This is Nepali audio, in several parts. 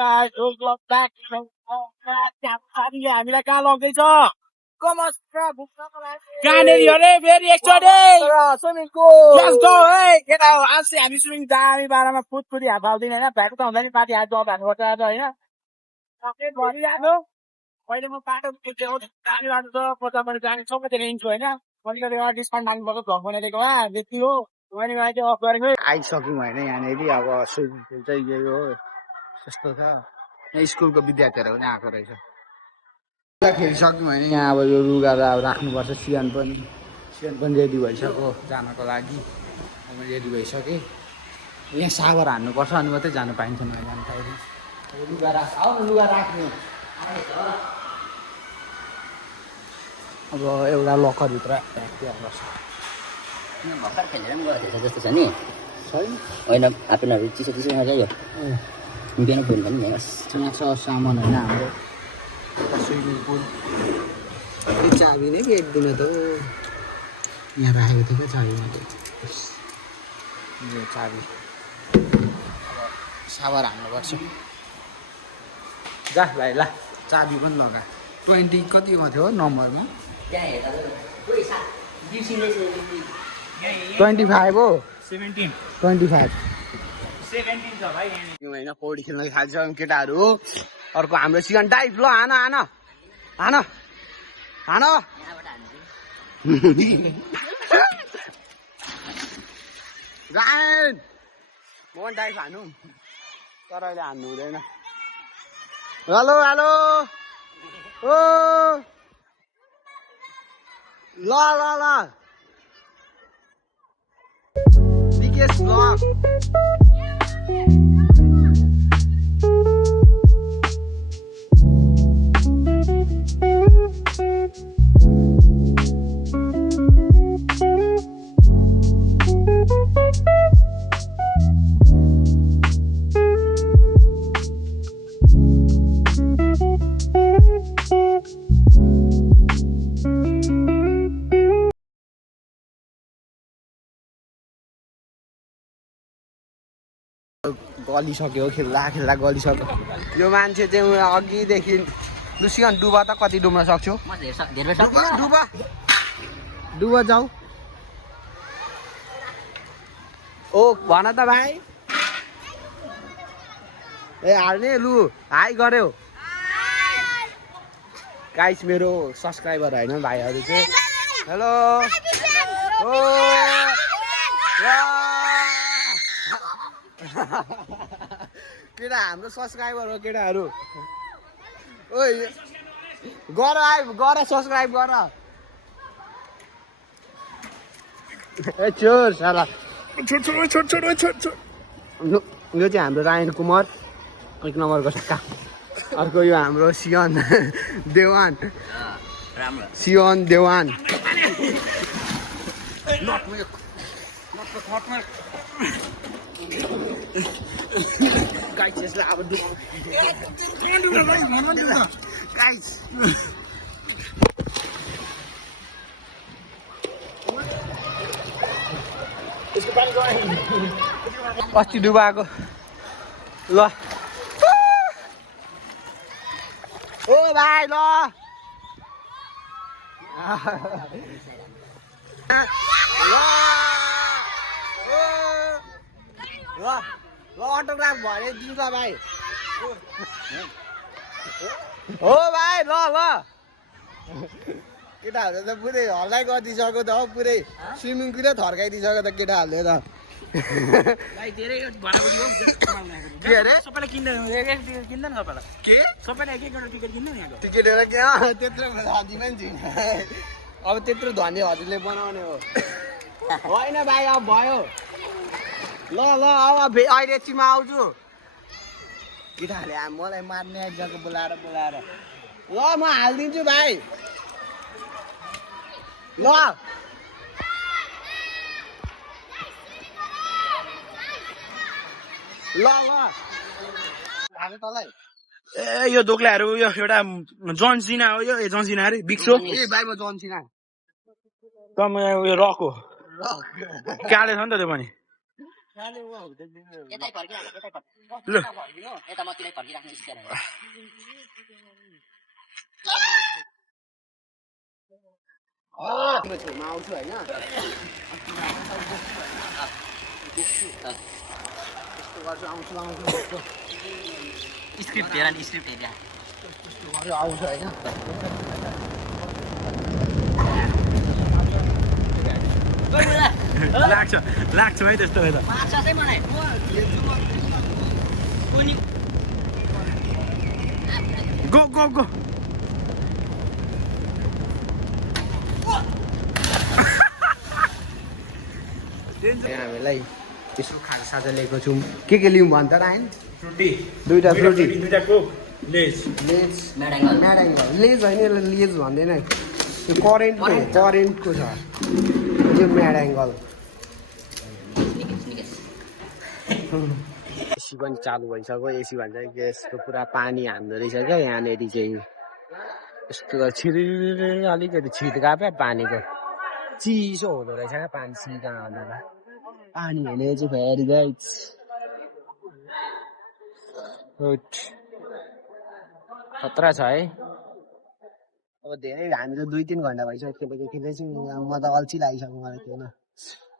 guys, welcome back. हामीलाई कहाँ लग्दैछ कहाँनिर अरे फेरि एकचोटि स्विमिङ पुल लेट्स गो है केटा हो आज चाहिँ हामी स्विमिङ जाने बारेमा फुटफुटी हात हाल्दिन हैन भ्याएको त हुँदैन पार्टी हात जब हाल्नुपर्छ आज हैन सकेट भनिराख्नु पहिले म बाटो पुग्दै जाने बाटो त 50 मिनेट जाने सबैतिर हिँड्छु हैन कहिले कहिले डिस्काउन्ट माग्नुपर्छ भ्लग बनाइदिएको वा त्यति हो मैले माथि अफ गरेको आइसक्यौँ होइन यहाँनिर अब स्विमिङ पुल चाहिँ यही हो त्यस्तो छ यहाँ स्कुलको विद्यार्थीहरू पनि आएको रहेछ खेलिसक्यौँ होइन यहाँ अब यो लुगा अब राख्नुपर्छ सियान पनि रेडी भइसक्यो जानको लागि अब रेडी भइसकेँ यहाँ सागर हान्नुपर्छ अनि मात्रै जानु पाइन्छ मलाई जानु पाइन्छ लुगा राख आउनु लुगा राख्नु अब एउटा लकरभित्र भर्खर खेलेर पनि गएको थिएछ जस्तो छ नि होइन आपेनहरू चिसो चिसो नजायो बिहान फोन पनि यहाँ छ सामान होइन हाम्रो स्विमिङ पुल यो चाबी नै भेट्दिन त यहाँ राखेको थियो क्या चाबी मात्रै यो चाबी सावर हान्नुपर्छ जा भाइ ल चाबी पनि लगा 20 कतिमा थियो नम्बरमा 25 हो 17 25 17 छ भाइ यो होइन पौडी खेल्न थालिसक्यौँ केटाहरू अर्को हाम्रो सिगन डाइभ ल हान हान हान हान गायन म पनि डाइभ हानु तर अहिले हान्नु हुँदैन हेलो हेलो ओ ल ल ल बिगेस्ट ब्लग गलिसक्यो खेल्दा खेल्दा गलिसक्यो यो मान्छे चाहिँ अघिदेखि लुसियन डुबा त कति डुब्न सक्छु डुबा डुबा जाऊ ओ भन त भाइ ए हाल्ने लु हाई गर्यो गाइस मेरो सब्सक्राइबर होइन भाइहरू चाहिँ हेलो ओ केटा हाम्रो सब्सक्राइबर हो केटाहरू ओइ गर सब्सक्राइब गर ए छोड साला छोड यो चाहिँ हाम्रो रायन कुमार 1 नम्बरको सट्टा अर्को यो हाम्रो सियन देवान सियन देवान गाइस यसलाई अब गाइस अस्ति डुबाएको ल ओ भाइ ल ल अटोग्राफ भने दिउँला भाइ हो भाइ ल केटाहरूले त पुरै हल्लाइ गरिदिइसक्यो त हो पुरै स्विमिङ पुलै थर्काइदिइसक्यो त केटाहरूले त के अरे सबैलाई किन्दैन सबैलाई के सबैलाई एक एकवटा टिकट किन्नु नि टिकटहरू के त्यत्रो धनी पनि छैन अब त्यत्रो धनी हजुरले बनाउने हो होइन भाइ अब भयो ल अब अहिले एकछिनमा आउँछु केटाहरूले मलाई मार्ने आइसक्यो बोलाएर ल म हालिदिन्छु भाइ ल ए यो दोक्लाहरू यो एउटा जनसिना हो यो जनसिना अरे बिक्सो ए भाइ म जनसिना त म यो रक हो काले छ नि त त्यो पनि यतै फर्किराख्नु यतै ल फर्किनु यता मतिरै फर्किराख्नु स्क्यानर छेउमा आउँछु होइन यस्तो गर्छु आउँछु स्क्रिप्ट हेर नि स्क्रिप्ट हेर गर्छु आउँछु होइन लाग्छ है त्यस्तो त मार्छ चाहिँ मलाई गो गो गो हामीलाई यसो खाजासाजा लिएको छौँ के लिउँ भन्छ त आइन दुईवटा फ्रुटी लेज लेज होइन यसलाई लेज भन्दैन त्यो करेन्टको छ त्यो म्याड एङ्गल एसी पनि चालु भइसक्यो एसी भन्छ कि यसको पुरा पानी हान्दो रहेछ क्या यहाँनिर चाहिँ यस्तो छिरी अलिकति छिटका क्या पानीको चिसो हुँदो रहेछ क्या पानी सिधा हालेर पानी हेर्ने चाहिँ भेरी गाइड्स खतरा छ है अब धेरै हामी त 2-3 घन्टा भइसक्यो खेलेको म त अल्छी लागिसक्यो मलाई थिएन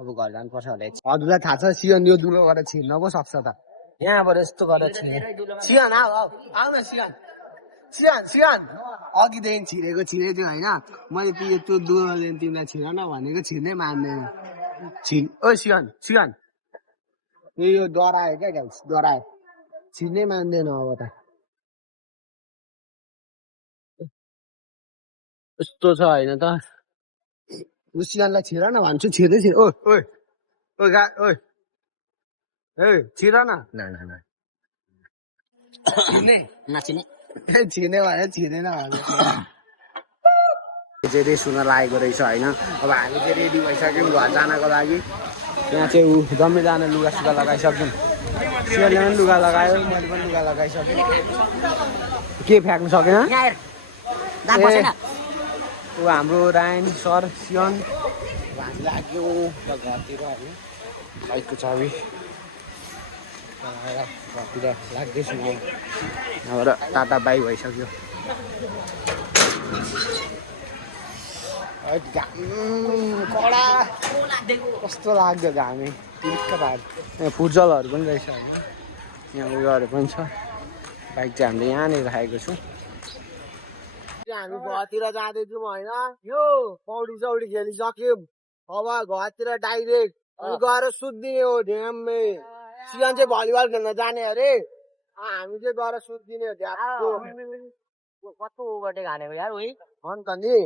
अब घर जानुपर्छ होला हजुरलाई थाहा छ सियन यो दुलो गरेर छिर्न पो सक्छ त यहाँबाट यस्तो गरेर छिर्ने सियन आऊ न सियन अघिदेखि छिरेको थियो होइन मैले त्यो दुलोले तिमीलाई छिर न भनेको छिर्नै मान्दैन ओ सियन यो डरायो क्या गाइस डरायो छिर्नै मान्दैन अब त यस्तो छ होइन त सियनलाई छिर न भन्छु छिर्दै छिर ओ छिर न नाचिने छिर्ने भने छिर्दैन चाहिँ रेस्ट हुन लागेको रहेछ होइन अब हामी चाहिँ रेडी भइसक्यौँ घर जानको लागि यहाँ चाहिँ जम्मैजना लुगासुगा लगाइसक्यौँ सियरले पनि लुगा लगायो मैले पनि लुगा लगाइसकेँ के फ्याँक्नु सकेन ऊ हाम्रो रायन सर सियन हामी लाग्यो घरतिर होइन बाइकको चाबी घरतिर लाग्दैछु म यहाँबाट टाटा बाई भइसक्यो कडा कस्तो लाग्यो घामी टिक्क लाग्यो फुटजलहरू पनि रहेछ होइन यहाँ उयोहरू पनि छ बाइक चाहिँ हामीले यहाँनिर राखेको छु हामी घरतिर जाँदैछौँ होइन यो पौडी सौडी खेलिसक्यौँ अब घरतिर डाइरेक्ट अनि गएर सुत्दिने हो ढ्याम्मै सियन चाहिँ भलिबल खेल्न जाने अरे हामी चाहिँ गएर सुत्दिने हो कस्तो ओभरटेक हानेको यार उही अन्त नि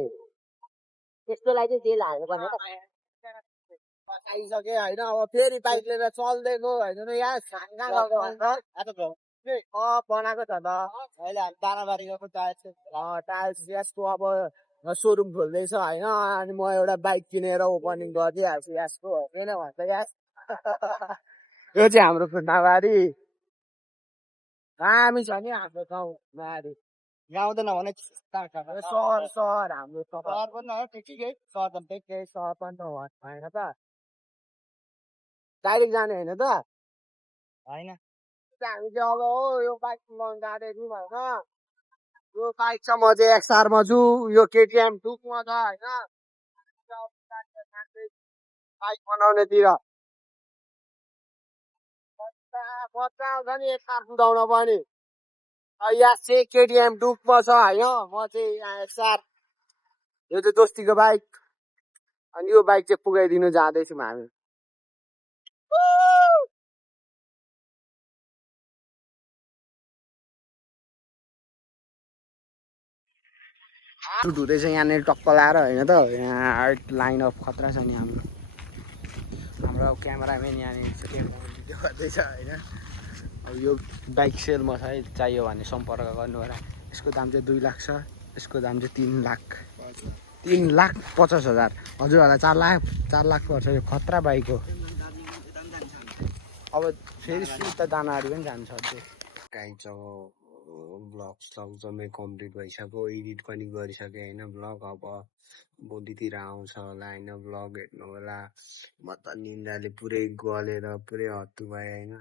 त्यस्तोलाई चाहिँ जेल हाल्नुपर्ने आइसके होइन अब फेरि बाइक लिएर चल्दैको होइन यहाँ बनाएको छ त अहिले हामी ताराबारीको टाइल्स यसको अब सोरुम खोल्दैछ होइन अनि म एउटा बाइक किनेर ओपनिङ गरिदिइहाल्छु यसको किन भन्छ यस यो चाहिँ हाम्रो खुट्टाबारी दामी छ नि हाम्रो गाउँ बारी गाउँदैन भने सहर हाम्रो सहर पनि हो ठिकै सहर पनि होइन त डाइरेक्ट जाने होइन त होइन हामी चाहिँ अब हो यो बाइक जाँदैछौँ होइन यो बाइक छ म चाहिँ एक्सआरमा छु यो केटिएम टुकमा छ होइन बाइक बनाउनेतिर बच्चा आउँछ नि एक्सआर कुदाउन पनि यहाँ चाहिँ केटिएम टुकमा छ होइन म चाहिँ यहाँ एक्सआर यो चाहिँ दोस्तीको बाइक अनि यो बाइक चाहिँ पुगाइदिनु जाँदैछौँ हामी सुट हुँदैछ यहाँनिर टक्क लाएर होइन त यहाँ आर्ट लाइन अफ खतरा छ नि हाम्रो क्यामेराम्यान यहाँनिर भिडियो गर्दैछ होइन अब यो बाइक सेलमा छ है चाहियो भने सम्पर्क गर्नु होला यसको दाम चाहिँ 2 लाख छ यसको दाम चाहिँ 3,50,000 हजुरहरूलाई 4 लाख पर्छ यो खतरा बाइक हो अब फेरि सुत्ता दानाहरू पनि जान्छ त्यो गाई छ ब्लग स्लग जम्मै कम्प्लिट भइसक्यो एडिट पनि गरिसकेँ होइन ब्लग अब भोलितिर आउँछ होला होइन ब्लग हेर्नु होला म त निन्द्राले पुरै गलेर पुरै हत्तु भएँ होइन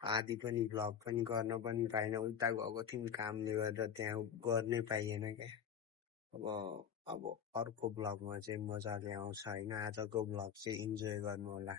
आधी पनि ब्लग पनि गर्न पनि पाइनँ उता गएको थियौँ कामले गर्दा त्यहाँ गर्नै पाइएन क्या अब अर्को ब्लगमा चाहिँ मजाले आउँछ होइन आजको ब्लग चाहिँ इन्जोय गर्नु होला